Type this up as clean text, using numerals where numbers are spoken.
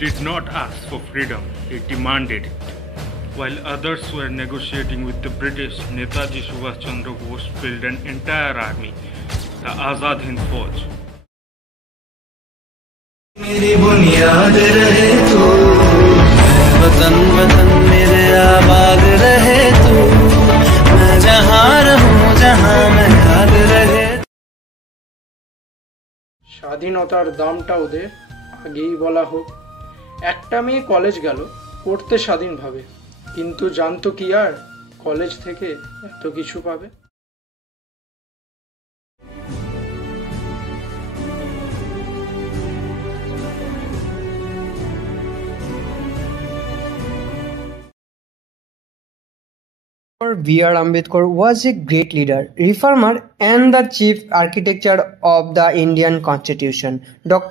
did not ask for freedom, he demanded it. While others were negotiating with the British, Netaji Subhash Chandra Bose built an entire army, the Azad Hind Fauj. मेरी बुनियाद रहे तू, वतन वतन मेरे आबाद रहे तू, मैं जहाँ रहूं जहाँ मैं याद रहे। স্বাধীনতার দামটা ওদের আগেই বলা হোক। একটা মেয়ে কলেজ গেল পড়তে স্বাধীনভাবে, কিন্তু জানতো কি আর কলেজ থেকে এত কিছু পাবে। B.R. Ambedkar was a great leader, reformer, and the chief architect of the Indian Constitution. Dr.